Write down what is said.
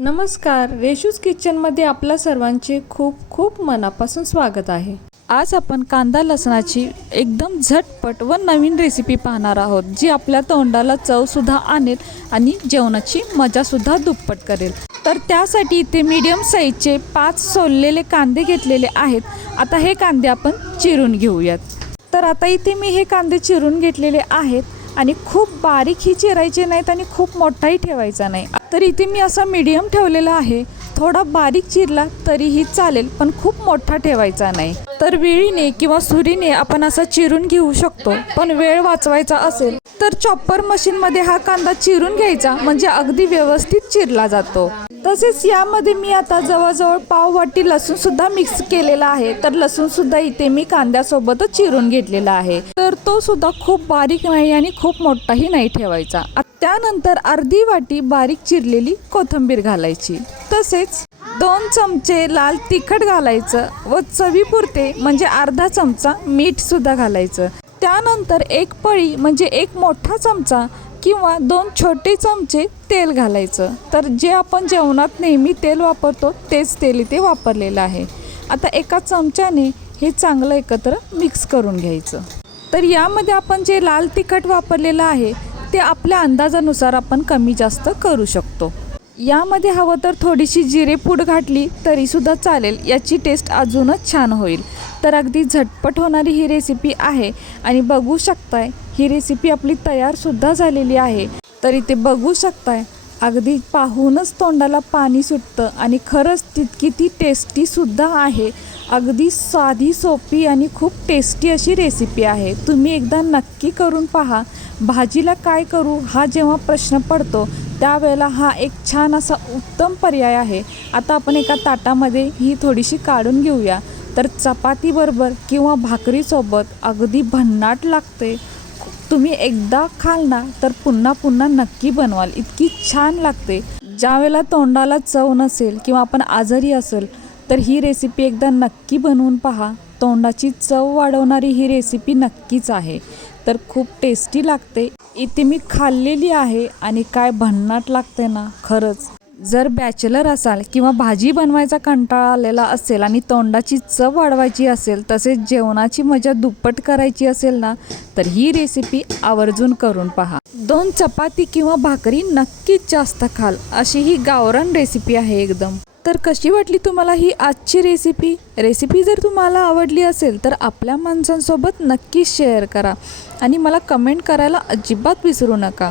नमस्कार रेशूज किचनमध्ये आपल्या सर्वांचे खूप खूप मनापासून स्वागत आहे. आज आपण कांदा लसणाची एकदम झटपट व नवीन रेसिपी पाहणार आहोत जी आपल्या तोंडाला चवसुद्धा आणेल आणि जेवणाची मजासुद्धा दुप्पट करेल. तर त्यासाठी इथे मीडियम साईजचे पाच सोललेले कांदे घेतलेले आहेत. आता हे कांदे आपण चिरून घेऊयात. तर आता इथे मी हे कांदे चिरून घेतलेले आहेत आणि खूप बारीकही चिरायचे नाहीत आणि खूप मोठाही ठेवायचा नाही. तर इथे मी असा मीडियम ठेवलेला आहे. थोडा बारीक चिरला तरीही चालेल पण खूप मोठा ठेवायचा नाही. तर विळीने किंवा सुरीने आपण असा चिरून घेऊ शकतो पण वेळ वाचवायचा असेल तर चॉपर मशीनमध्ये हा कांदा चिरून घ्यायचा म्हणजे अगदी व्यवस्थित चिरला जातो. तसेच यामध्ये मी आता जवळजवळ पाव वाटी लसूण सुद्धा मिक्स केलेला आहे. तर लसूण सुद्धा इथे मी कांद्यासोबतच चिरून घेतलेला आहे. तर तो सुद्धा खूप बारीक नाही आणि खूप मोठाही नाही ठेवायचा. त्यानंतर अर्धी वाटी बारीक चिरलेली कोथिंबीर घालायची. तसेच दोन चमचे लाल तिखट घालायचं व चवीपुरते म्हणजे अर्धा चमचा मीठसुद्धा घालायचं. त्यानंतर एक पळी म्हणजे एक मोठा चमचा किंवा दोन छोटे चमचे तेल घालायचं. तर जे आपण जेवणात नेहमी तेल वापरतो तेच तेल इथे वापरलेलं आहे. आता एका चमच्याने हे चांगलं एकत्र मिक्स करून घ्यायचं. तर यामध्ये आपण जे लाल तिखट वापरलेलं आहे ते आपल्या अंदाजानुसार आपण कमी जास्त करू शकतो. यामध्ये हवं तर थोडीशी जिरेपूड घातली तरीसुद्धा चालेल. याची टेस्ट अजूनच छान होईल. तर अगदी झटपट होणारी ही रेसिपी आहे आणि बघू शकताय ही रेसिपी आपली तयारसुद्धा झालेली आहे. तरी ते बघू शकताय. अगदी पाहूनच तोंडाला पाणी सुटतं आणि खरंच तितकी ती टेस्टीसुद्धा आहे. अगदी साधी सोपी आणि खूप टेस्टी अशी रेसिपी आहे. तुम्ही एकदा नक्की करून पहा. भाजीला काय करू हा जेव्हा प्रश्न पडतो त्यावेळेला हा एक छान असा उत्तम पर्याय आहे. आता आपण एका ताटामध्ये ही थोडीशी काढून घेऊया. तर चपातीबरोबर किंवा भाकरीसोबत अगदी भन्नाट लागते. तुम्ही एकदा खाल ना तर पुन्हा पुन्हा नक्की बनवाल. इतकी छान लागते. ज्यावेळेला तोंडाला चव नसेल किंवा आपण आजारी असेल तर ही रेसिपी एकदा नक्की बनवून पहा. तोंडाची चव वाढवणारी ही रेसिपी नक्कीच आहे. तर खूप टेस्टी लागते. इथे मी खाल्लेली आहे आणि काय भन्नाट लागते ना खरंच. जर बॅचलर असाल किंवा भाजी बनवायचा कंटाळा आलेला असेल आणि तोंडाची चव वाढवायची असेल तसेच जेवणाची मजा दुप्पट करायची असेल ना तर ही रेसिपी आवर्जून करून पहा. दोन चपाती किंवा भाकरी नक्कीच जास्त खाल अशी ही गावरान रेसिपी आहे एकदम. तर कशी वाटली तुम्हाला ही आजची रेसिपी रेसिपी जर तुम्हाला आवडली असेल तर आपल्या माणसांसोबत नक्कीच शेअर करा. आणि मला कमेंट करायला अजिबात विसरू नका.